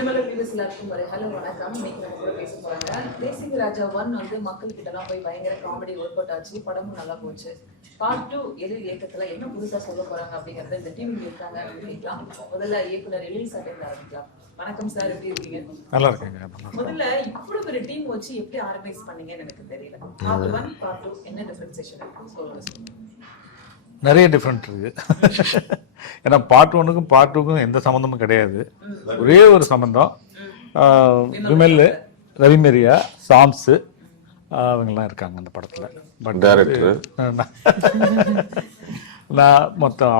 சினிமாவில் ப்ரீவியஸ் எல்லாருக்கும் ஒரு ஹலோ வணக்கம். இன்னைக்கு நம்ம கூட பேச போறாங்க. தேசிங் ராஜா 1 வந்து மக்கள் கிட்டலாம் போய் பயங்கர காமெடி ஒர்க் அவுட் ஆச்சு, படமும் நல்லா போச்சு. பார்ட் 2 எதிர் இயக்கத்துல என்ன புதுசா சொல்ல போறாங்க அப்படிங்கறத இந்த டீம்ல இருக்காங்க அப்படின்லாம். முதல்ல இயக்குனர் எழில் சார்ல ஆரம்பிக்கலாம். வணக்கம் சார், எப்படி இருக்கீங்க? நல்லா இருக்கேங்க. முதல்ல இவ்வளவு ஒரு டீம் வச்சு எப்படி ஆர்கனைஸ் பண்ணீங்கன்னு எனக்கு தெரியல. பார்ட் 1 பார்ட் 2 என்ன டிஃபரன்சியேஷன் இருக்கு சொல்லுங்க. நிறைய டிஃப்ரெண்ட் இருக்கு. ஏன்னா பார்ட் 1க்கும் பார்ட் 2க்கும் எந்த சம்மந்தமும் கிடையாது. ஒரே ஒரு சம்மந்தம். விமல், ரவிமரியா, சாம்ஸு அவங்கெல்லாம் இருக்காங்க அந்த படத்தில். பட் டைரக்டர் நான் மொத்தம்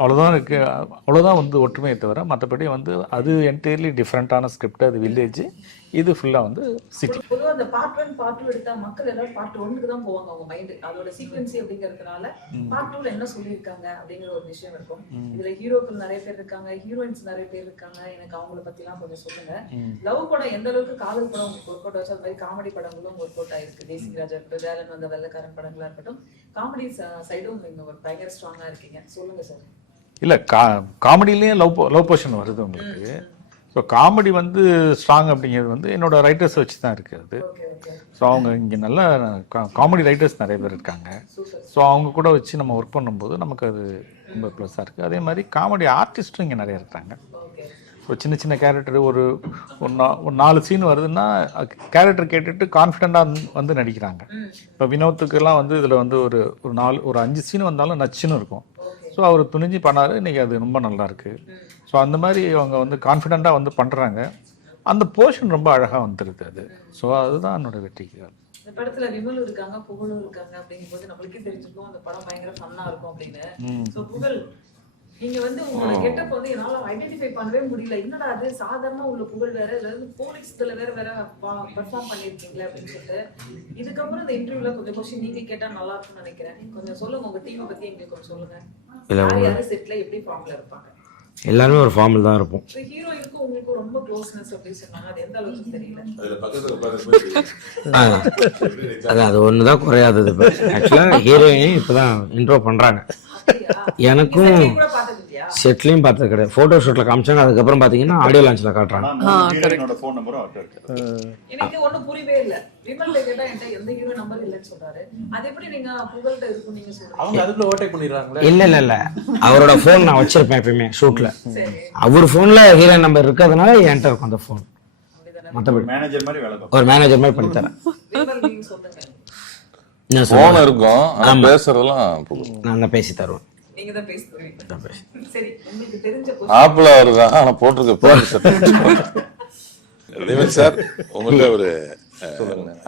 அவ்வளோதான் இருக்கு. அவ்வளோதான் வந்து ஒற்றுமையை தவிர மற்றபடி வந்து அது என்டையர்லி டிஃப்ரெண்ட்டான ஸ்கிரிப்ட். அது வில்லேஜ், இது ஃபுல்லாக வந்து சிட்டி. பொதுவாக அந்த பார்ட் 1 பார்ட் 2 எடுத்தா மக்கள் எல்லாரும் பார்ட் 1க்கு தான் போவாங்க. அவங்க மைண்ட் அதோட சீக்வென்சி அப்படிங்கிறதுனால பார்ட் 2ல என்ன சொல்லியிருக்காங்க அப்படிங்கிற ஒரு விஷயம் இருக்கும். இதுல ஹீரோக்கள் நிறைய பேர் இருக்காங்க, ஹீரோயின்ஸ் நிறைய பேர் இருக்காங்க. எனக்கு அவங்கள பத்திலாம் கொஞ்சம் சொல்லுங்க. லவ் படம் எந்த அளவுக்கு, காதல் படம் உங்களுக்கு ஒர்க் அவுட் ஆச்சு, அது மாதிரி காமெடி படங்களும் ஒர்க் அவுட் ஆயிருக்கு. தேசிங் ராஜா இருக்கட்டும், வேலன் வந்த வெள்ளக்காரன் படங்களா இருக்கட்டும், காமெடி சைடும் நீங்க ஒரு பயங்கர ஸ்ட்ராங்கா இருக்கீங்க. சொல்லுங்க சார். இல்லை, காமெடியிலேயே லவ் போர்ஷன் வருது உங்களுக்கு. ஸோ காமெடி வந்து ஸ்ட்ராங் அப்படிங்கிறது வந்து என்னோட ரைட்டர்ஸ் வச்சு தான் இருக்குது. ஸோ அவங்க இங்கே நல்ல காமெடி ரைட்டர்ஸ் நிறைய பேர் இருக்காங்க. ஸோ அவங்க கூட வச்சு நம்ம ஒர்க் பண்ணும்போது நமக்கு அது ரொம்ப ப்ளஸ்ஸாக இருக்குது. அதே மாதிரி காமெடி ஆர்டிஸ்ட்டும் இங்கே நிறைய இருக்கிறாங்க. ஸோ சின்ன சின்ன கேரக்டர் ஒரு 4 சீன் வருதுன்னா கேரக்டர் கேட்டுட்டு கான்ஃபிடென்ட்டாக வந்து நடிக்கிறாங்க. இப்போ வினோத்துக்கெல்லாம் வந்து இதில் வந்து ஒரு 5 சீன் வந்தாலும் நச்சுன்னு இருக்கும். ஸோ அவர் துணிஞ்சு பண்ணார். இன்றைக்கி அது ரொம்ப நல்லா இருக்குது. ஸோ அந்த மாதிரி அவங்க வந்து கான்ஃபிடென்ட்டாக வந்து பண்ணுறாங்க. அந்த போர்ஷன் ரொம்ப அழகாக வந்துடுது அது. ஸோ அதுதான் என்னோட வெற்றிக்கு. இந்த படத்துல விமலும் இருக்காங்க, புகழும் இருக்காங்க. அப்படிங்கும்போது நம்மளுக்கே தெரிஞ்சுக்கும் அந்த படம் பயங்கர ஃபன்னா இருக்கும் அப்படின்னு. ஸோ புகழ், நீங்க வந்து உங்களோட கெட்டப் வந்து என்னால ஐடென்டிஃபை பண்ணவே முடியல. என்னடா அது சாதாரணமா உள்ள புகழ் வேற, அதாவது போலீஸ்ல வேற பெர்ஃபார்ம் பண்ணிருக்கீங்களே அப்படின்னு சொல்லிட்டு. இதுக்கப்புறம் இந்த இன்டர்வியூல கொஞ்சம் கொஸ்டின் நீங்க கேட்டா நல்லா இருக்கும்னு நினைக்கிறேன். கொஞ்சம் சொல்லுங்க, உங்க டீமை பத்தி எங்களுக்கு கொஞ்சம் சொல்லுங்க. யாரு செட்ல எப்படி ஃபார்ம்ல இருப்பாங்க? எல்லாருமே ஒரு ஃபார்மில் தான் இருப்போம். ஹீரோயினுக்கும் உங்களுக்கு ரொம்ப க்ளோஸ்னஸ் அப்படி சொன்னாங்க. அது எந்த அளவுக்கு தெரியல. அதான் அது ஒன்று தான் குறையாதது. இப்போ ஆக்சுவலாக ஹீரோயின் இப்போ தான் இன்ட்ரோ பண்ணுறாங்க. எனக்கும் செட்லையும் பார்த்தது கிடையாது. ஃபோட்டோ ஷூட்டில் காமிச்சாங்க. அதுக்கப்புறம் பார்த்தீங்கன்னா ஆடியோ லான்ச்சில் காட்டுறாங்க. எனக்கு ஒன்றும் புரியவே இல்லை. விமல்ல கேட்டா என்கிட்ட எந்த ஹீரோ நம்பர் இல்லைன்னு சொல்றாரு. அது எப்படி நீங்க புகழ்கிட்ட இருக்கும் நீங்க சொல்றீங்க? அவங்க அதுக்குள்ள ஓவர்டேக் பண்ணிடுறாங்களே. இல்ல அவரோட ஃபோன் நான் வச்சிருப்பேன் எப்பயுமே ஷூட்ல. அவர் ஃபோன்ல ஹீரோயின் நம்பர் இருக்கிறதுனால என்கிட்ட இருக்கும் அந்த ஃபோன். மற்றபடி மேனேஜர் மாதிரி வேலை ஒரு மேனேஜர் மாதிரி பண்ணி தரேன். நீங்க சொல்லுங்க. போன் இருக்கும், ஆனா பேசுறதெல்லாம் நான் பேசி தருவேன். நீங்க தான் பேசுறீங்க. சரி, உங்களுக்கு தெரிஞ்ச ஆப்பிள வருதான், ஆனா போட்டிருக்க பேர் சார். உங்கள்ட்ட ஒரு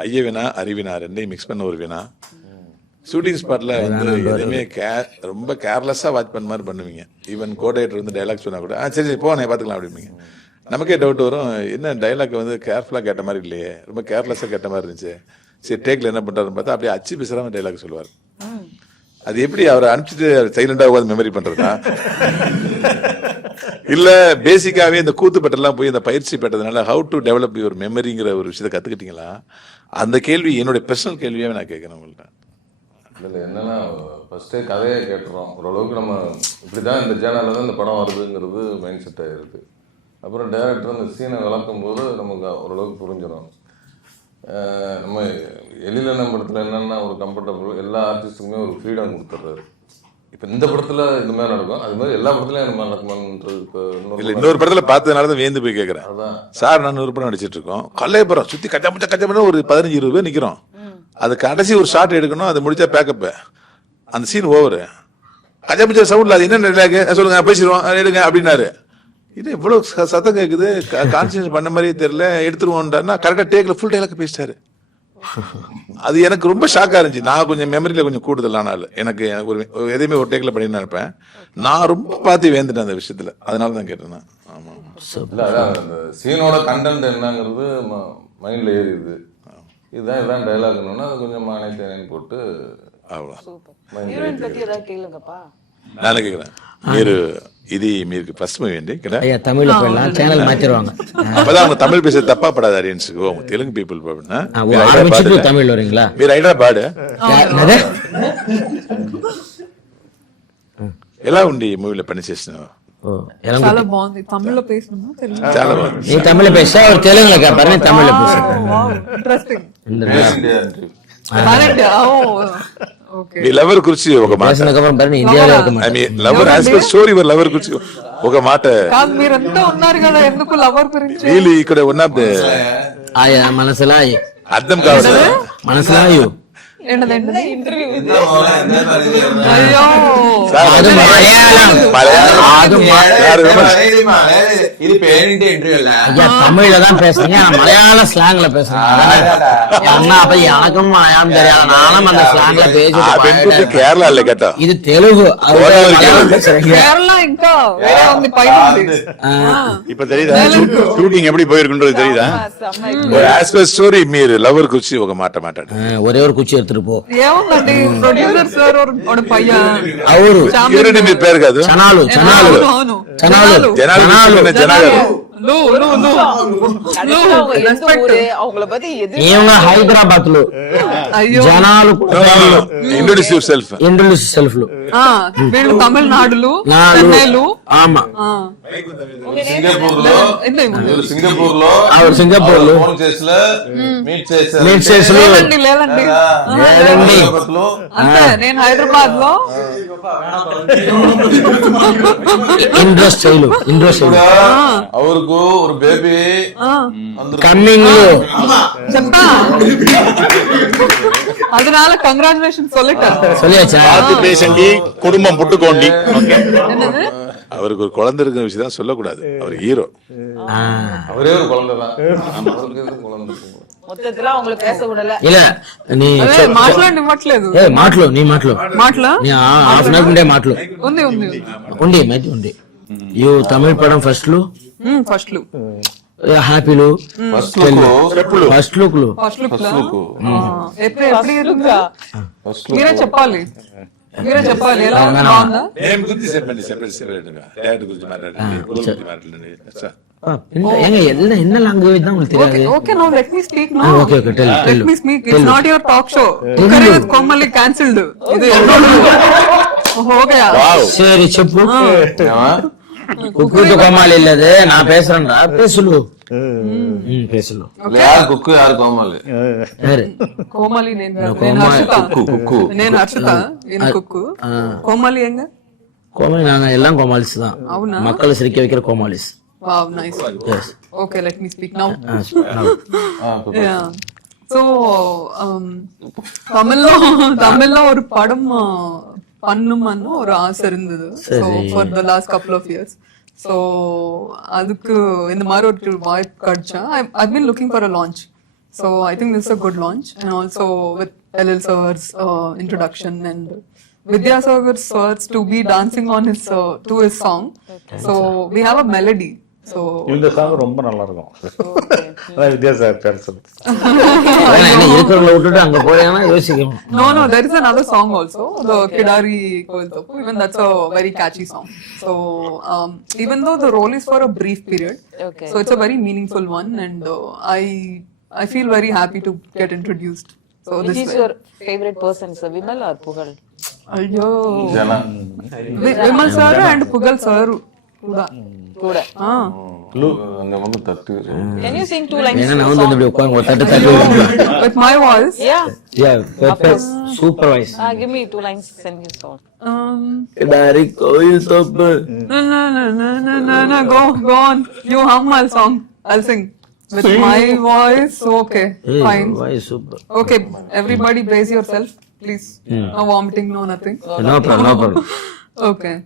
ஐய வினா அறிவினா ரெண்டையும் மிக்ஸ் பண்ண ஒரு வினா. ஷூட்டிங் ஸ்பாட்ல வந்து எதுவுமே ரொம்ப கேர்லெஸ்ஸா வாட்ச் பண்ண மாதிரி பண்ணுவீங்க. ஈவன் கோஆர்டினேட்டர் வந்து டைலாக் சொன்னா கூட சரி போனே பாத்துக்கலாம் அப்படிம்பீங்க. நமக்கே டவுட் வரும், என்ன டைலாக் வந்து கேர்ஃபுல்லா கேட்ட மாதிரி இல்லையே, ரொம்ப கேர்லெஸ்ஸா கேட்ட மாதிரி இருந்துச்சு. சரி டேக்ல என்ன பண்றாருன்னு பார்த்தா அப்படியே அச்சு பிசுறாம டைலாக் சொல்லுவார். அது எப்படி அவரை அனுப்பிச்சிட்டு சைலண்டா உட்காந்து மெமரி பண்றதா, இல்ல பேசிக்காவே இந்த கூத்து பெட்டெல்லாம் போய் இந்த பயிற்சி பெற்றதுனால ஹவு டு டெவலப் யுவர் மெமரிங்கிற ஒரு விஷயத்தை கத்துக்கிட்டீங்களா? அந்த கேள்வி என்னுடைய பர்சனல் கேள்வியாவே நான் கேட்கிறேன் உங்கள்கிட்ட. இதில் என்னன்னா ஃபஸ்ட்டே கதையை கேட்டுறோம். ஓரளவுக்கு நம்ம இப்படி தான் இந்த சேனலில் தான் இந்த படம் வருதுங்கிறது மைண்ட் செட் ஆகிருக்கு. அப்புறம் டேரக்டர் அந்த சீனை விளக்கும் போது நமக்கு ஓரளவுக்கு புரிஞ்சிடும். நம்ம எழிலண்ணன் படத்தில் என்னென்னா ஒரு கம்ஃபர்டபுள், எல்லா ஆர்டிஸ்ட்டுக்குமே ஒரு ஃப்ரீடம் கொடுத்துட்றாரு. இப்போ இந்த படத்தில் இது மாதிரி நடக்கும், அது மாதிரி எல்லா படத்துலையும் இந்த மாதிரி நடக்குமான்றது. இப்போ இன்னொரு படத்தில் பார்த்ததுனால தான் வேந்து போய் கேட்குறேன். அதான் சார், நான் ஒரு படம் நடிச்சிட்டு இருக்கோம், கல்லையப்புறம் சுற்றி கச்சா ஒரு 15-20 பேர் நிற்கிறோம். அது கடைசி ஒரு ஷாட் எடுக்கணும், அது முடிச்சா பேக்கப்பு, அந்த சீன் ஓவரு, கச்சா சவுண்ட்ல அது என்ன சொல்லுங்க பேசிடுவோம் எடுங்க அப்படின்னாரு. இது இவ்வளவு சத்தம் கேட்குது, கான்சன்ட்ரேட் பண்ண மாதிரியே தெரியல, எடுத்துருவோம்னா கரெக்டாக டேக்ல ஃபுல் டைலாக் பேசிட்டாரு. அது எனக்கு ரொம்ப ஷாக்கா இருந்துச்சு. நான் கொஞ்சம் மெமரியில கொஞ்சம் கூடுதலான ஆள். எனக்கு ஒரு எதையுமே ஒரு டேக்ல பண்ணி நினைப்பேன். நான் ரொம்ப பார்த்து வேந்துட்டேன் அந்த விஷயத்துல. அதனால தான் கேட்டேன். ஆமா இல்லை, அதான் அந்த சீனோட கண்டென்ட் என்னங்கிறது மைண்ட்ல ஏறிடுது. இதுதான் டைலாக்னா அது கொஞ்சம் மானே தேனேன்னு போட்டு நானே கேட்குறேன். இது மீருக்கு ஃபர்ஸ்ட் மூவி అండి ఇక్కడ தமிழ்ல போயிடலாம், சேனல் மாத்திடுவாங்க. அப்பதான் அவங்க தமிழ் பேச தப்பா படாது ஆடியன்ஸுக்கு. அவங்க தெலுங்கு பீப்புள் போனா தமிழ் வரீங்களா? మీరు హైదరాబాద్ ఎలా ఉంది ఈ మూవీలో పని చేసిన எனக்கு చాలా బాగుంది తమిళ్లో పేసணுమా తెలుగు చాలా బాగుంది. நீ தமிழ்ல பேச அவர் தெலுங்குல கேட்பாரு நீ தமிழ்ல பேச ఇంట్రెస్టింగ్ ఓకే మీ లవర్ గురించి ఒక మాట, பேசினதுக்கு அப்புறம் பாரு நீ இந்தியாவில இருக்க ఐ மாட்டேன் mean lover as per story your lover గురించి ఒక మాట. కాదు మీరంతా ఉన్నారు కదా ఎందుకు లవర్ గురించి రియలీ ఇక్కడ వన్ ఆఫ్ ద ஆயா மனசுலாயு అర్థం కావాలి. மனசுலாயு ఏంటంటే ఇంటర్వ్యూ అయ్యో அது மலையாளம் அது இது பேரண்ட் இன்டர்வியூ இல்ல ஐயா தமிழ்ல தான் பேசுறீங்க ஆனா மலையாள ஸ்லாங்ல பேசுறீங்க அண்ணா அப்ப எனக்கும் மலையாளம் தெரியாது நானும் அந்த ஸ்லாங்ல பேசிட்டு పెంపుటి போயிட்டேன். కేరళ కేట இது தெலுங்கு அவர் மலையாளம் பேசுறீங்க కేరళ ఇంకా వేరే ఉంది పైన ఉంది இப்ப தெரியுதா షూటింగ్ எப்படி போயிருக்குன்றது தெரியுதா? యాజ్ పర్ స్టోరీ మీరు లవర్ గురించి ఒక మాట మాట్లాడు. ஒரே ஒரு குச்சி எடுத்துட்டு போ ఏముందండి ప్రొడ్యూసర్ సార్ ఒక పయ్యన్ அவரு హీరోయిన్ మీ పేరు కాదు, చనాలు చనాలు అవును చనాలు జనాలు జనాలు లు లు లు அவங்கள பத்தி எது இவங்க హైదరాబాద్ లో అయ్యో జనాలు introduce your self. Introduce self లో వీళ్ళు తమిళనాడులు నాలు చెన్నైలు ஆமா సింగపూర్ లో సింగపూర్ లో அவர் సింగపూర్ లో ఫోన్ చేసి మీట్ చేశారు. మీట్ చేసి లేదండి లేదండి లేదండి అంతే నేను హైదరాబాద్ లో ఇంట్రెస్ట్ చేయలు ఇంట్రెస్ట్ చేయలు அவருக்கு ஒரு பேபி கம்மிங் చెప్తా அதனால கங்க்ராச்சுலேஷன் சொல்லிட்டேன் சொல்லியாச்சா பார்த்து பேசண்டி குடும்பம் புட்டுக்கோண்டி. என்னது அவருக்கு ஒரு குழந்தை இருக்கிற விஷயம் தான் சொல்லக்கூடாது. அவர் ஹீரோ. அவரே ஒரு குழந்தை தான். அவருக்கு எதுக்கு குழந்தை இருக்கு? மொத்தத்துல அவங்கள பேச விடல. இல்ல நீ అదే మాట్లాడనివ్వట్లేదు ఏ మాటలు నీ మాటలు మాటలా నీ హాఫ్ అన్ అవర్ ఉండే మాటలు ఉంది ఉంది ఉండి మైట్ ఉండి యూ తమిళ పడం ఫస్ట్ లు ఫస్ట్ లు హ్యాపీలు ఫస్ట్ లుక్ ఫస్ట్ లుక్ లు ఫస్ట్ లుక్ లుక్ మీరే చెప్పాలి మీరే చెప్పాలి ఎలా ఉంది బాగుందా నేమ్ గురించి చెప్పండి, సెపరేట్ గా డైరెక్ట్ గురించి మాట్లాడండి, రోల్ గురించి మాట్లాడండి. ஏங்க எல்லாம் என்ன லாங்குவேஜ் தான் உங்களுக்கு தெரியாது okay now let me speak now okay okay tell let me speak it's not your talk show కరే విత్ కోమలి క్యాన్సిల్డ్ ఇది हो गया சரி చెప్పు குக்கு கோமாளி இல்லது நான் பேசுறேன்டா பேசுலு பேசுலு யார் குக்கு யார் கோமாளி? யாரு కోమలి నేను హర్షిత குக்கு నేను హర్షిత నేను కుక్కు కోమలి ఎంగ கோமாளி நாங்க எல்லாம் கோமாளிஸ் தான் అవునా மக்களை சிரிக்க வைக்கிற கோமாளிஸ் wow nice yes okay let me speak now cook Yeah. So, தமிழ்ல ஒரு படம் பண்ணுமன்னு ஒரு ஆசை இருந்தது for the last couple of years. So அதுக்கு இந்த மாதிரி ஒரு வாய்ப்பு கிடைச்சா I been looking for a launch. So I think this a good launch and also with LL sir's introduction and Vidyasagar's words to be dancing on his to his song. So we have a melody. So இந்த song ரொம்ப நல்லா இருக்கும். அதான் வித்யாசாகர் என்ன இருக்கிறவங்கள விட்டுட்டு அங்க போறீங்கன்னா யோசிக்கணும். No, there is another song also, the Kidari Koviltoppu. Even that's a very catchy song. So even though the role is for a brief period, so it's a very meaningful one, and I feel very happy to get introduced. So Which is your favorite person, sir? Vimal or Pugal? Ayyo, Jana Vimal sir and Pugal sir kuda. கூட. அங்க வந்து தட்டு. Can you sing 2 lines? ஏன்னா நான் வந்து இப்படி உட்காந்து ஒரு தட்டு தட்டி With my voice. Yeah. Super voice. Give me 2 lines. Send me a song. கிடாரி கோயில் தொப்பு. No. Go on. You hum my song. I'll sing. With my voice, okay, fine. Voice super. Okay, everybody brace yourself, please. No vomiting, no nothing. No problem. Okay.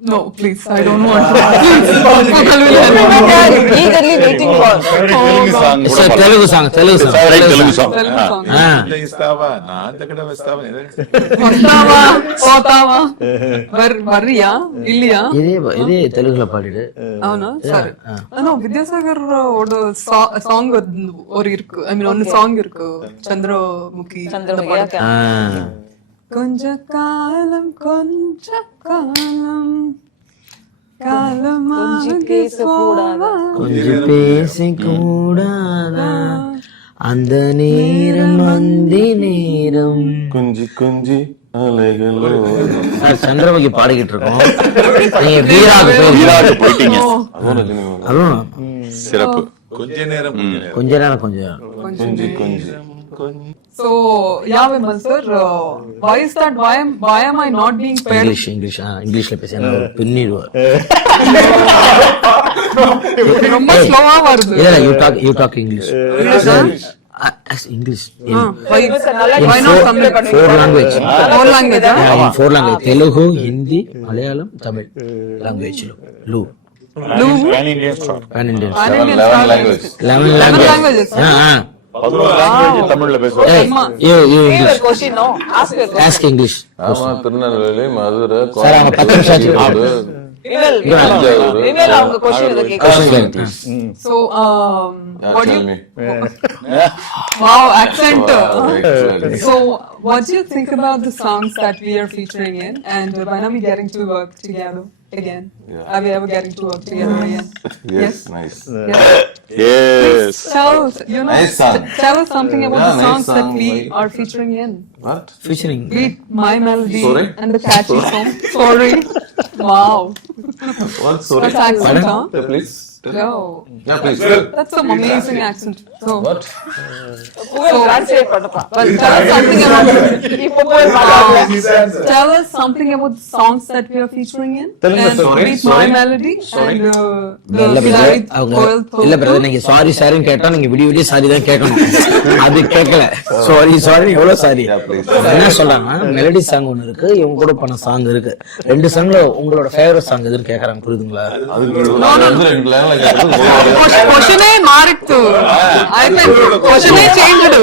No, please, I don't want to. Please, Pugal will help me. Eagerly waiting for. Telugu song Telugu song Telugu song. Telugu song. ఇస్తావా నా దగ్గర వస్తావా? వస్తావా పోతావా వర్రియా ఇల్లియా ఇదే తెలుగులో పాడిடு. అవునా సరే. no வித்யாசாகர் ஓட சாங் ஒரு இருக்கு. I mean ஒன்னு சாங் இருக்கு சந்திரமுகி. கொஞ்ச காலம் காலமாக பேசக்கூடாதா கொஞ்சம் பேசி கூடாதா அந்த நேரம் வந்தி நேரம் குஞ்சி குஞ்சி சார் சந்திரமுகி பாடிக்கிட்டு இருக்கோம், நீங்க வீராக்கு போயிட்டீங்க. அதுவும் சிறப்பு. கொஞ்ச நேரம் கொஞ்ச நேரம் கொஞ்சம் So, yeah, Vimal sir, why is that? Why am I not being paired? இங்கிலீஷ்ல பேச பின்னிடுவார். ரொம்ப ஸ்லோவா வருது. இல்ல you talk English. English in Why not complete? 4 language. 4 language. In 4 language, Telugu, Hindi, Malayalam, Tamil language. Lu. Pan Indian star. Pan Indian. 11 language. 11 languages. தமிழ்ல பேசுவாங்க. Hey, you Give English. a question, no? Ask your question. Ask English. ஆமா, Tirunelveli, Madurai, sir, அவங்க 10 நிமிஷம் ஆச்சு. Vimal, அவங்க question இதை கேட்க. So, what do tell you? me. Wow, accent. Excellent. So, what do you think about the songs that we are featuring in, and when are we getting to work together again? Yeah. Are we ever getting to work together again? Yes, nice. Yes. Tell us, Nice song. tell us something about Yeah, the nice songs that song, we right. are featuring in. What? Featuring. Beat My Melody Sorry? and the catchy song. Sorry. Wow. What? Sorry. That's accent, huh? Yeah, please. Yo, Yeah, please. that's some amazing accent. So, What? புகழ் translate பண்ணப்பா. well, tell us something about இப்போ போய் மாட்டாங்க. tell us something about the songs that we are featuring in. And sorry, Beat sorry. My Melody and the இல்ல brother, Filarit அவங்க Coil இல்ல Thoko. Brother, நீங்க sorry சாரின்னு கேட்டா நீங்க விடிய சாரி தான் கேட்கணும். அது கேட்கல. சாரி எவ்வளவு சாரி. Yeah, please. என்ன சொல்றாங்க, மெலடி சாங் ஒன்னு இருக்கு, இவங்க கூட பண்ண சாங் இருக்கு. 2 சாங்ல உங்களோட ஃபேவரட் சாங் எதுன்னு கேக்குறாங்க, புரியுதுங்களா? அதுக்கு ரெண்டு லைன்ல கேட்டது Questioné மாறிட்டு. I think questioné changed.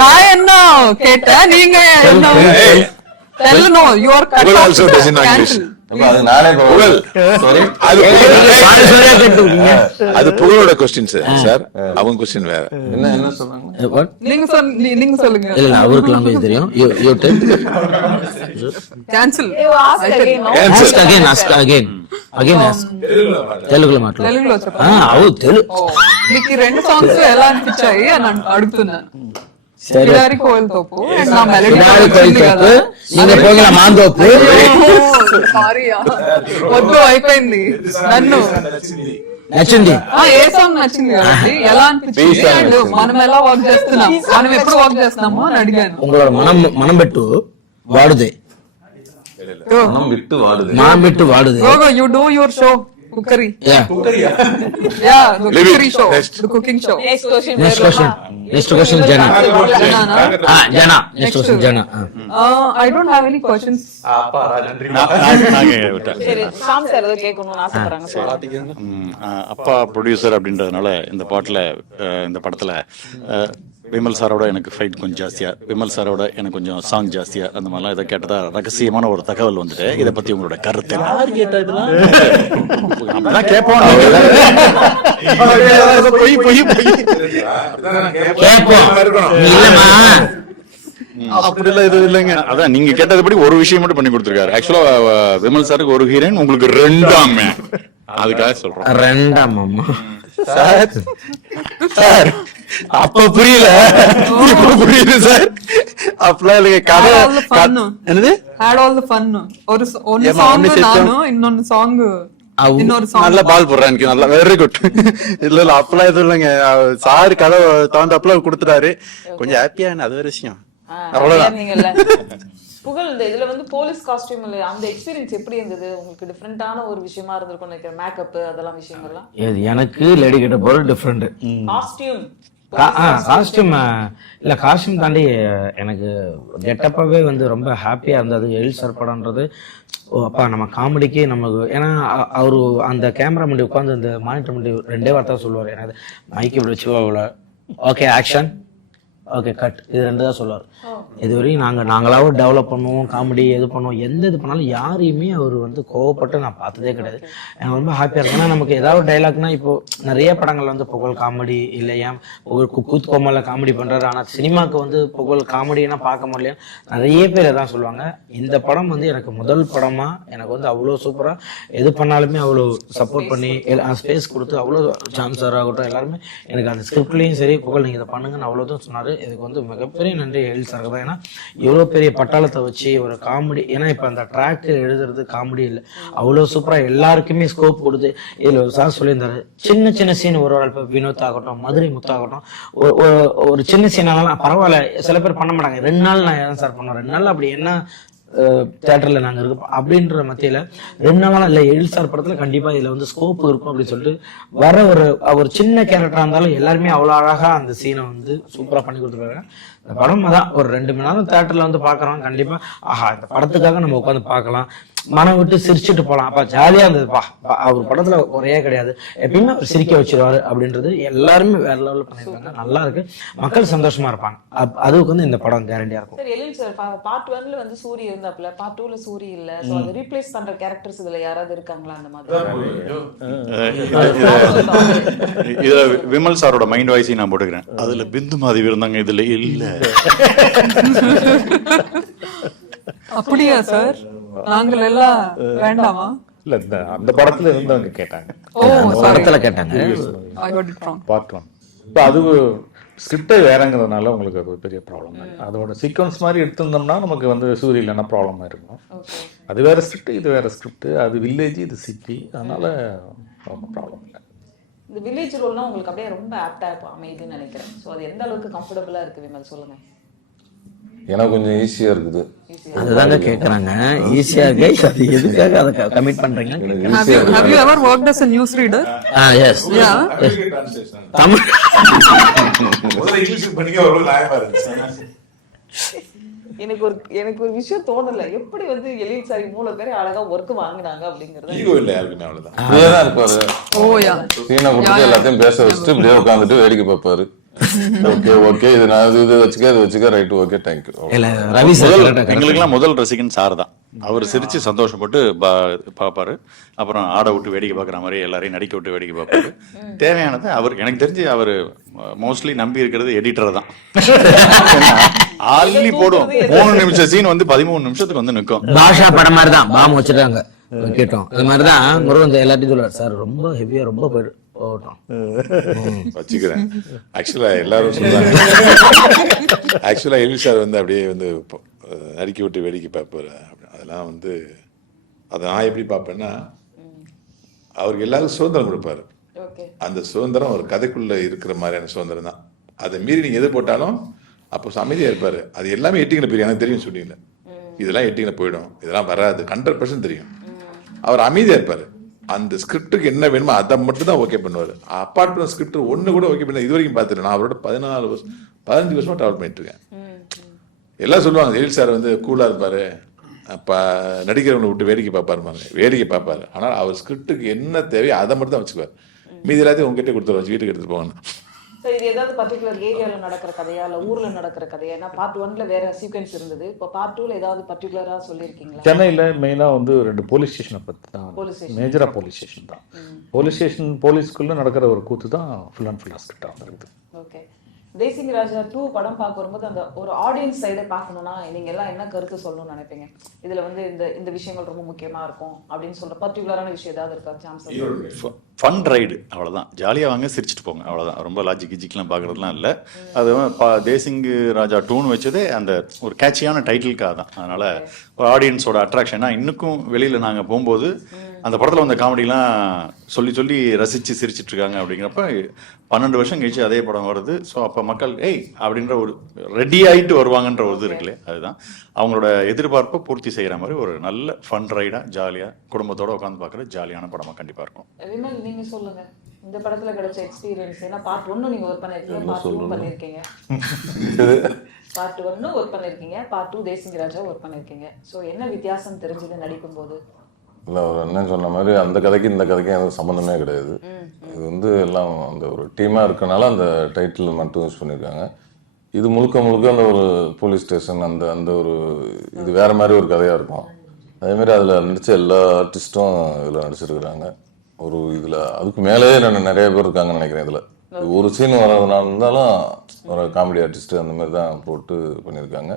நான் என்ன கேட்டேன், நீங்க என்ன? Tell no, you are cut Google off. also doesn't know English. Cancel. அப்ப அது நானே புகழ். சாரி. அது சாரி சாரியா கேட்டுருக்கீங்க. அது புகழோட கொஸ்டின் சார். அவங்க கொஸ்டின் வேற. என்ன சொன்னாங்க? What? நீங்க சொல்லுங்க. இல்ல அவருக்கு லாங்குவேஜ் தெரியும். You tell. Cancel. You ask again, no? Ask again. Ask. తెలుగులో మాట్లాడు. తెలుగులో చెప్పండి. అవు తెలుగు. మీకు ఈ 2 సాంగ్స్ ఎలా అనిపించాయి అని అడుగుతున్నాను. సరే. కిడారి కోయిల్ తోపు and నా మెలడీ కిడారి కోయిల్ తోపు, நீங்க పోగిన మాందోపు. సారీ వద్దు, అయిపోయింది. నన్ను నచ్చింది. ఏ సాంగ్ నచ్చింది కాబట్టి ఎలా అనిపించింది అండ్ మనం ఎలా వర్క్ చేస్తున్నాం, మనం ఎప్పుడు వర్క్ చేస్తున్నాము అని అడిగాను. உங்களோட மனம் పెట్టు వాడుదే. மனம் விட்டு வாடுது. మనం పెట్టు వాడుదే. Go, you do your show. Cookery. Yeah. Yeah, the cookery show. The cooking show. Next question. Next question. Next question, Jana. Jana. Next question, Jana. I don't have any questions. சரி, சாம் சார் ஏதோ கேட்கணும்னு ஆசைப்படுறாங்க சொல்லுங்க. அப்பா producer அப்படின்றதுனால இந்த இந்த படத்துல விமல் சாரோட எனக்கு ஃபைட் கொஞ்சம் ஜாஸ்தியா, விமல் சாரோட எனக்கு கொஞ்சம் சாங் ஜாஸ்தியா, அந்த மாதிரிலாம் இதை கேட்டதா ரகசியமான ஒரு தகவல் வந்துட்டு. இதை பத்தி உங்களோட கருத்து என்ன? கேட்போம். இல்லம்மா, அப்படிலாம் எதுவும் இல்லைங்க. அதான் நீங்க கேட்டதுபடி ஒரு விஷயம் மட்டும் பண்ணி கொடுத்துருக்காரு. ஆக்சுவலா விமல் சாருக்கு ஒரு ஹீரோயின், உங்களுக்கு 2 அதுக்காக சொல்றோம். 2 அம்மா. சார் அப்ப புரியல, இப்ப புரியுது சார். அப்பலாம் இல்லைங்க, கதை என்னது Had all the fun. ஒரு சாங் நானு, இன்னொரு சாங் இன்னொரு சாங். நல்ல பால் போடுறேன் எனக்கு, நல்லா வெரி குட். இல்ல அப்பெல்லாம் எதுவும் இல்லைங்க. சாரு கதை தகுந்தாப்புல கொடுத்துட்டாரு, கொஞ்சம் ஹாப்பியா, அது ஒரு விஷயம். அவ்வளவுதான். நீங்கல்ல புகழ், இதுல வந்து போலீஸ் காஸ்டியூம் அந்த எக்ஸ்பீரியன்ஸ் எப்படி இருந்தது உங்களுக்கு? டிஃபரெண்டான ஒரு விஷயமா இருந்திருக்கும் நினைக்கிறேன். மேக்கப் அதெல்லாம் விஷயங்கள்லாம். எனக்கு லேடி கிட்ட போற டிஃபரெண்ட். காஸ்டியூம் இல்ல, காஸ்டியூம் தாண்டி எனக்கு கெட்டப்பாவே வந்து ரொம்ப ஹாப்பியா இருந்தது. எல் சார் படம்ன்றது, ஓ அப்பா நம்ம காமெடிக்கு நமக்கு, ஏன்னா அவரு அந்த கேமரா முன்னாடி உட்காந்து இந்த மானிட்டர் முன்னாடி 2 வார்த்தை சொல்லுவார். எனக்கு மைக் இப்படி வச்சு ஓகே ஆக்ஷன், ஓகே கட், இது 2 தான் சொல்லுவார். இதுவரையும் நாங்களாவே டெவலப் பண்ணுவோம், காமெடி எது பண்ணுவோம், எந்த இது பண்ணாலும் யாரையுமே அவர் வந்து கோவப்பட்டு நான் பார்த்ததே கிடையாது. எனக்கு ரொம்ப ஹாப்பியாக இருக்கும். ஏன்னா நமக்கு ஏதாவது டைலாக்னா, இப்போ நிறைய படங்கள் வந்து புகழ் காமெடி இல்லை, ஏன் புகழ் கூத்து கோமால காமெடி பண்ணுறாரு, ஆனால் சினிமாவுக்கு வந்து புகழ் காமெடினா பார்க்க முடியல, நிறைய பேர் எதான் சொல்லுவாங்க. இந்த படம் வந்து எனக்கு முதல் படமாக எனக்கு வந்து அவ்வளோ சூப்பராக எது பண்ணாலுமே அவ்வளோ சப்போர்ட் பண்ணி ஸ்பேஸ் கொடுத்து, அவ்வளோ சான்சர் ஆகட்டும் எல்லாருமே எனக்கு அந்த ஸ்கிரிப்ட்லேயும் சரி, புகழ் நீங்கள் இதை பண்ணுங்கன்னு அவ்வளோதான் சொன்னார். சொல்கிறாரு. இதுக்கு வந்து மிகப்பெரிய நன்றி எழில் சாருக்கு தான். ஏன்னா இவ்வளோ பெரிய பட்டாளத்தை வச்சு ஒரு காமெடி, ஏன்னா இப்போ அந்த ட்ராக்கு எழுதுறது காமெடி இல்லை, அவ்வளோ சூப்பராக எல்லாருக்குமே ஸ்கோப் கொடுத்து. இதில் ஒரு சார் சொல்லியிருந்தாரு, சின்ன சின்ன சீன் ஒரு இப்போ வினோத் ஆகட்டும், மதுரை முத்தாகட்டும், ஒரு சின்ன சீனாலாம் பரவாயில்ல, சில பேர் பண்ண மாட்டாங்க. 2 நாள் நான் ஏன் சார் பண்ணோம், 2 நாள் அப்படி என்ன தியேட்டரில் நாங்கள் இருக்கோம் அப்படின்ற மத்தியில் 2 நாளாக இல்லை, எழில் சார் படத்தில் கண்டிப்பாக இதில் வந்து ஸ்கோப் இருக்கும் அப்படின்னு சொல்லிட்டு வர ஒரு சின்ன கேரக்டராக இருந்தாலும் எல்லாருமே அவ்வளோ அழகாக அந்த சீனை வந்து சூப்பராக பண்ணி கொடுத்துருக்காங்க. இந்த படம் தான் ஒரு 2 மணி நேரம் தியேட்டரில் வந்து பார்க்குறோம், கண்டிப்பாக ஆஹா இந்த படத்துக்காக நம்ம உட்காந்து பார்க்கலாம், மனம் விட்டு சிரிச்சுட்டு போகலாம். அப்போ ஜாலியாக இருந்ததுப்பா. அவர் படத்தில் குறையே கிடையாது, எப்பயுமே அவர் சிரிக்க வச்சிருவாரு அப்படின்றது எல்லாருமே வேற லெவலில் பண்ணியிருக்காங்க. நல்லா இருக்கு, மக்கள் சந்தோஷமா இருப்பாங்க. அதுக்கு வந்து இந்த படம் கேரண்டியா இருக்கும். சார் எழில் சார் பார்ட் 1ல வந்து சூரி இருந்தாப்ல, பார்ட் 2ல சூரி இல்ல, சோ அது ரீப்ளேஸ் பண்ற கேரக்டர்ஸ் இதுல யாராவது இருக்காங்களா அந்த மாதிரி? இதுல விமல் சாரோட மைண்ட் வாய்ஸையும் நான் போட்டுக்கிறேன். அதுல பிந்து மாதிரி இருந்தாங்க, இதுல இல்ல. அப்படியா சார்? நாங்கள் எல்லாம் வேண்டாமா? இல்ல அந்த படத்துல இருந்தவங்க கேட்டாங்க, படத்துல கேட்டாங்க. பார்ட் 1 இப்போ அது ஸ்கிரிப்டே வேறங்கிறதுனால உங்களுக்கு அது பெரிய ப்ராப்ளம். அதோட சீக்வன்ஸ் மாதிரி எடுத்திருந்தோம்னா நமக்கு வந்து சூரிய இல்லைன்னா ப்ராப்ளமாக இருக்கும். அது வேற ஸ்கிரிப்ட், இது வேற ஸ்கிரிப்ட், அது வில்லேஜ், இது சிட்டி, அதனால ப்ராப்ளம் இல்லை. இந்த வில்லேஜ் ரோல்னா உங்களுக்கு அப்படியே ரொம்ப ஆப்டா அமையுதுன்னு நினைக்கிறேன். ஸோ அது எந்த அளவுக்கு கம்ஃபர்டபுளா இருக்கு விமல், சொல்லுங்க. எனக்கு கொஞ்சம் ஈஸியா இருக்குது. அதுதாங்க கேக்குறாங்க, ஈஸியா இருக்கு, அது எதுக்காக அதை கமிட் பண்றீங்க? Have you ever worked as a news reader? Yes. Yeah. Tamil முதல்ல இங்கிலீஷ் பண்ணிக்க ஒரு நியாயமா இருந்துச்சு. எனக்கு ஒரு விஷயம் தோணல, எப்படி வந்து எழில் சாரி 3 பேரை அழகா ஒர்க் வாங்கினாங்க அப்படிங்கறது. ஈகோ இல்ல யாருக்குமே, அவ்வளவுதான். இப்படியேதான் இருப்பாரு. Oh yeah. சீனை கொடுத்து எல்லாத்தையும் பேச வச்சுட்டு இப்படியே உட்காந்துட்டு வேடிக்கை பார்ப்பாரு. ஓகே இது நான் இது வச்சுக்க right, okay thank you. Ravi sir எங்களுக்கெல்லாம் முதல் ரசிகன் சார் தான். அவர் சிரிச்சு சந்தோஷப்பட்டு பார்ப்பாரு, அப்புறம் ஆட விட்டு வேடிக்கை பார்க்குற மாதிரி எல்லாரையும் நடிக்க விட்டு வேடிக்கை பார்ப்பாரு. தேவையானது அவர், எனக்கு தெரிஞ்சு அவர் மோஸ்ட்லி நம்பி இருக்கிறது எடிட்டர் தான். ஆல்லி போடும் 3 நிமிஷம் சீன் வந்து 13 நிமிஷத்துக்கு வந்து நிற்கும். பாஷா படம் மாதிரி தான் பாம் வச்சிருக்காங்க கேட்டோம். அது மாதிரி தான் முருகன் எல்லாத்தையும் சொல்லுவார், சார் ரொம்ப ஹெவியா ரொம்ப போயிடும் வச்சுக்கிறேன். ஆக்சுவலா எல்லாரும் சொல்றாங்க, ஆக்சுவலா எழில் சார் வந்து அப்படியே வந்து நறுக்கி விட்டு வேடிக்கை பார்ப்பாரு. அதெல்லாம் வந்து அதை நான் எப்படி பார்ப்பேன்னா, அவருக்கு எல்லாருக்கும் சுதந்திரம் கொடுப்பாரு. அந்த சுதந்திரம் ஒரு கதைக்குள்ள இருக்கிற மாதிரியான சுதந்திரம் தான். அதை மீறி நீங்க எது போட்டாலும் அப்போ அமைதியா இருப்பாரு. அது எல்லாமே எட்டிங்கில் போயிடும், எனக்கு தெரியும் சொன்னீங்க, இதெல்லாம் எட்டிங்கில் போயிடும், இதெல்லாம் வராது, 100% தெரியும். அவர் அமைதியா இருப்பாரு. அந்த ஸ்கிரிப்டுக்கு என்ன வேணுமோ அதை மட்டும் தான் ஓகே பண்ணுவார். அப்பார்ட் ஃப்ரம் ஸ்கிரிப்ட் ஒன்று கூட ஓகே பண்ண இது வரைக்கும் பார்த்துருக்கேன். நான் அவரோட 15 வருஷமா ட்ராவல் பண்ணிட்டு இருக்கேன். எல்லாம் சொல்லுவாங்க எழில் சார் வந்து கூலா இருப்பாரு, அப்போ நடிக்கிறவங்களை விட்டு வேடிக்கை பார்ப்பாரு, வேடிக்கை பார்ப்பாரு. ஆனால் அவர் ஸ்கிரிப்டுக்கு என்ன தேவையோ அதை மட்டும் தான் வச்சுக்குவார். மீதி எல்லாத்தையும் உங்ககிட்ட கொடுத்துருவாச்சு, வீட்டுக்கு எடுத்துட்டு போகணும். இது ஏதாவது பர்டிகுலர் ஏரியால நடக்கிற கதையா இல்ல ஊர்ல நடக்கிற கதையா? ஏன்னா பார்ட் 1ல வேற சீக்வென்ஸ் இருந்தது, இப்போ பார்ட் 2ல ஏதாவது பர்டிகுலரா சொல்லியிருக்கீங்களா? சென்னையில் மெயினாக வந்து 2 போலீஸ் ஸ்டேஷனை பற்றி தான், மேஜராக போலீஸ் ஸ்டேஷன் தான். போலீஸ்குள்ளே நடக்கிற ஒரு கூத்து தான் ஃபுல் அண்ட் ஃபுல்லாக ஸ்கிரிப்டாக வந்துருக்குது. ஓகே. தேசிங் ராஜா 2 படம் பார்க்க வரும்போது அந்த ஒரு ஆடியன்ஸ் சைடை பார்க்கணும்னா நீங்க எல்லாம் என்ன கருத்து சொல்லணும்னு நினைப்பீங்க? இதுல வந்து இந்த விஷயங்கள் ரொம்ப முக்கியமா இருக்கும் அப்படின்னு சொல்ற பர்டிகுலரான விஷயம் ஏதாவது இருக்கா? சாம்சன் ஃபன் ரைடு, அவ்வளோதான். ஜாலியாக வாங்க, சிரிச்சுட்டு போங்க, அவ்வளோதான். ரொம்ப லாஜிக் கிஜிக்லாம் பார்க்குறதுலாம் இல்லை. அது தேசிங் ராஜா 2ன்னு வச்சதே அந்த ஒரு கேட்சியான டைட்டிலுக்காக தான். அதனால் ஒரு ஆடியன்ஸோட அட்ராக்ஷனா இன்னும் வெளியில் நாங்கள் போகும்போது அந்த படத்தில் வந்த காமெடிலாம் சொல்லி ரசித்து சிரிச்சிட்டு இருக்காங்க. அப்படிங்கிறப்ப 12 வருஷம் கழிச்சு அதே படம் வருது. ஸோ அப்போ மக்கள் அப்படின்ற ஒரு ரெடி ஆகிட்டு வருவாங்கன்ற ஒரு இது இருக்குல்ல, அதுதான் அவங்களோட எதிர்பார்ப்பை பூர்த்தி செய்கிற மாதிரி ஒரு நல்ல ஃபன் ரைடாக ஜாலியாக குடும்பத்தோடு உட்காந்து பார்க்குற ஜாலியான படமாக கண்டிப்பாக இருக்கும். விமல், நீங்க சொல்லுங்க இந்த படத்துல கிடைச்ச எக்ஸ்பீரியன்ஸ். ஏன்னா பார்ட் 1 நீங்க ஒர்க் பண்ணிருக்கீங்க, பார்ட் 2 பண்ணிருக்கீங்க. பார்ட் 1 ஒர்க் பண்ணிருக்கீங்க, பார்ட் 2 தேசிங் ராஜா ஒர்க் பண்ணிருக்கீங்க. ஸோ என்ன வித்தியாசம் தெரிஞ்சது நடிக்கும் போது? இல்லை, அவர் என்ன சொன்ன மாதிரி அந்த கதைக்கு இந்த கதைக்கும் எதுவும் சம்மந்தமே கிடையாது. இது வந்து எல்லாம் அந்த ஒரு டீமாக இருக்கனால அந்த டைட்டில் மட்டும் யூஸ் பண்ணியிருக்காங்க. இது முழுக்க அந்த ஒரு போலீஸ் ஸ்டேஷன் அந்த ஒரு இது வேற மாதிரி ஒரு கதையாக இருக்கும். அதேமாதிரி அதில் நடித்த எல்லா ஆர்டிஸ்ட்டும் இதில் நடிச்சிருக்கிறாங்க. ஒரு இதில் அதுக்கு மேலேயே நிறைய பேர் இருக்காங்கன்னு நினைக்கிறேன். இதில் ஒரு சீன் வரதுனால இருந்தாலும் ஒரு காமெடி ஆர்டிஸ்ட்டு அந்த மாதிரி தான் போட்டு பண்ணியிருக்காங்க.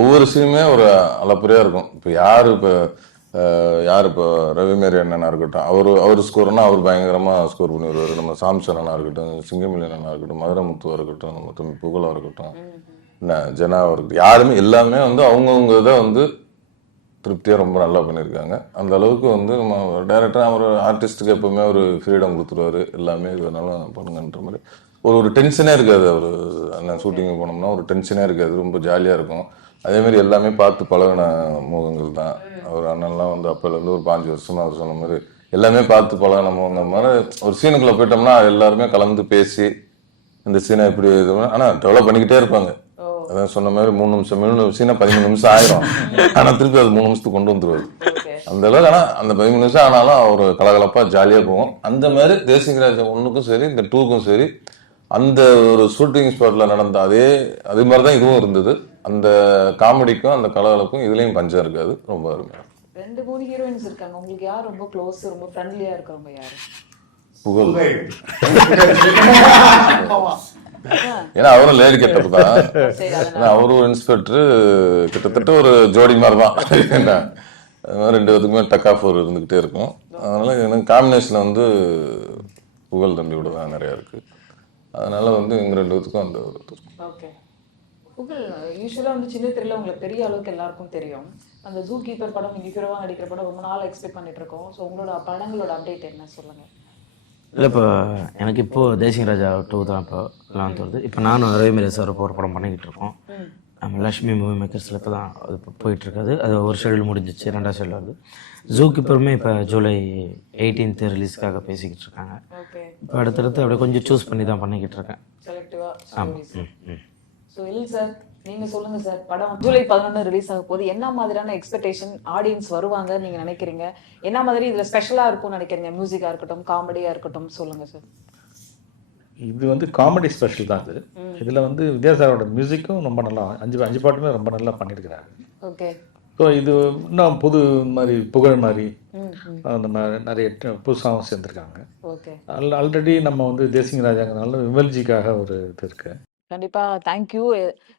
ஒவ்வொரு சீனுமே ஒரு அளப்பறையாக இருக்கும். இப்போ யார் இப்போ யார் இப்போ ரவிமேரி அண்ணனா இருக்கட்டும், அவர் ஸ்கோர்னா அவர் பயங்கரமாக ஸ்கோர் பண்ணி வருவார். நம்ம சாம்சன் அண்ணா இருக்கட்டும், சிங்கமிலி அண்ணா இருக்கட்டும், மதுரமுத்துவா இருக்கட்டும், நம்ம தம்பி புகழா இருக்கட்டும், என்ன ஜனாவா இருக்கட்டும், யாருமே எல்லாமே வந்து அவங்கவுங்க இதை வந்து திருப்தியாக ரொம்ப நல்லா பண்ணியிருக்காங்க. அந்த அளவுக்கு வந்து நம்ம டேரக்டராக ஒரு ஆர்டிஸ்ட்டுக்கு எப்போவுமே ஒரு ஃப்ரீடம் கொடுத்துருவாரு. எல்லாமே இது வேணாலும் பண்ணுங்கன்ற மாதிரி ஒரு டென்ஷனே இருக்காது. அவர் அண்ணன் ஷூட்டிங் போனோம்னா ஒரு டென்ஷனே இருக்காது, ரொம்ப ஜாலியாக இருக்கும். அதேமாதிரி எல்லாமே பார்த்து பழகின முகங்கள் தான். அவர் அண்ணன்லாம் வந்து அப்போலேருந்து ஒரு 5 வருஷமா அவர் சொன்ன மாதிரி எல்லாமே பார்த்து பழகின முகங்கள் மாதிரி ஒரு சீனுக்குள்ளே போயிட்டோம்னா எல்லாருமே கலந்து பேசி இந்த சீனை எப்படி இது ஆனால் டெவலப் பண்ணிக்கிட்டே இருப்பாங்க. அதான் சொன்ன மாதிரி 3 நிமிஷம் 3 சீனா 13 நிமிஷம் ஆயிரும். ஆனால் திருப்பி அது 3 நிமிஷத்துக்கு கொண்டு வந்துருவாரு அந்த அளவுக்கு. ஆனால் அந்த 13 நிமிஷம் ஆனாலும் அவர் கலகலப்பாக ஜாலியாக போகும். அந்த மாதிரி தேசிங்கராஜ் 1க்கும் சரி இந்த 2க்கும் சரி அந்த ஒரு ஷூட்டிங் ஸ்பாட்டில் நடந்த அதே மாதிரி தான் இதுவும் இருந்தது. அந்த காமெடிக்கும் அந்த கலகலப்பும் இதுலேயும் பஞ்சம் இருக்காது. ரொம்ப அருமையாக 2-3 ஹீரோயின்ஸ் இருக்காங்க. உங்களுக்கு யார் ரொம்ப க்ளோஸ், ரொம்ப ஃப்ரெண்ட்லியா இருக்கிறவங்க யாரு? புகழ். ஏன்னா அவரும் லேடி கெட்டப் தான். ஏன்னா அவரும் இன்ஸ்பெக்டர் கிட்டத்தட்ட ஒரு ஜோடி மாதிரி தான். என்ன அது மாதிரி 2 பேத்துக்குமே டக் ஆஃப் இருந்துக்கிட்டே இருக்கும். அதனால எனக்கு காம்பினேஷன் வந்து புகழ் தம்பியோட தான் நிறையா இருக்கு. அதனால வந்து எங்க 2 பேத்துக்கும் அந்த ஒரு ஓகே. புகழ் யூஸ்வலாக வந்து சின்ன திரையில உங்களுக்கு பெரிய அளவுக்கு எல்லாருக்கும் தெரியும். அந்த ஜூ கீப்பர் படம் நீங்கள் ஹீரோவாக நடிக்கிற படம் ரொம்ப நாள் எக்ஸ்பெக்ட் பண்ணிட்டு இருக்கோம். ஸோ உங்களோட படங்களோட அப்டேட் என்ன சொல்லுங்க. இல்லை இப்போ எனக்கு இப்போது தேசிங்கராஜா 2 தான் இப்போ லான்ச் வருது. இப்போ நானும் ரவிமேரி சார் இப்போ ஒரு படம் பண்ணிக்கிட்டு இருக்கோம். நம்ம லக்ஷ்மி மூவி மேக்கர்ஸில் இப்போ தான் அது போயிட்டுருக்காது. அது ஒரு ஷெடியூல் முடிஞ்சிச்சு, 2வது ஷெடியூல் வருது. ஜூ கீப்பருமே இப்போ ஜூலை 18th ரிலீஸ்க்காக பேசிக்கிட்டு இருக்காங்க. இப்போ அடுத்தடுத்து அப்படியே கொஞ்சம் சூஸ் பண்ணி தான் பண்ணிக்கிட்டு இருக்கேன். ஆமாம். ஸோ இல்லை சார், நீங்கள் சொல்லுங்கள் சார். படம் ஜூலை 11 ரிலீஸ் ஆக போது என்ன மாதிரியான எக்ஸ்பெக்டேஷன் ஆடியன்ஸ் வருவாங்க நீங்கள் நினைக்கிறீங்க? என்ன மாதிரி இதில் ஸ்பெஷலாக இருக்கும்னு நினைக்கிறீங்க? மியூசிக்காக இருக்கட்டும், காமெடியாக இருக்கட்டும், சொல்லுங்கள் சார். இது வந்து காமெடி ஸ்பெஷல் தான் இது. இதில் வந்து வித்யாசாரோட மியூசிக்கும் ரொம்ப நல்லா 5 பாட்டுமே ரொம்ப நல்லா பண்ணியிருக்கிறாரு. ஓகே. ஸோ இது இன்னும் புது மாதிரி புகழ் மாதிரி அந்த மாதிரி நிறைய புதுசாகவும் சேர்ந்துருக்காங்க. ஓகே. ஆல்ரெடி நம்ம வந்து தேசிங்கராஜாங்கிறனால விமல்ஜிக்காக ஒரு இது இருக்குது. கண்டிப்பாக தேங்க்யூ.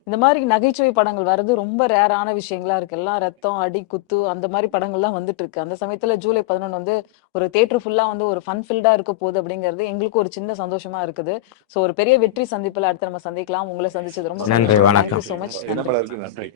இந்த மாதிரி நகைச்சுவை படங்கள் வர்றது ரொம்ப ரேரான விஷயங்களா இருக்கு. எல்லாம் ரத்தம், அடி, குத்து அந்த மாதிரி படங்கள்லாம் வந்துட்டு இருக்கு. அந்த சமயத்தில் ஜூலை 11 வந்து ஒரு தியேட்டர் ஃபுல்லாக வந்து ஒரு ஃபன் ஃபில்டாக இருக்க போகுது அப்படிங்கிறது எங்களுக்கு ஒரு சின்ன சந்தோஷமா இருக்குது. ஸோ ஒரு பெரிய வெற்றி சந்திப்பில் அடுத்து நம்ம சந்திக்கலாம். உங்களை சந்திச்சது ரொம்ப நன்றி, வணக்கம். Thank you so much. என்ன படம் இருக்கு? நன்றி.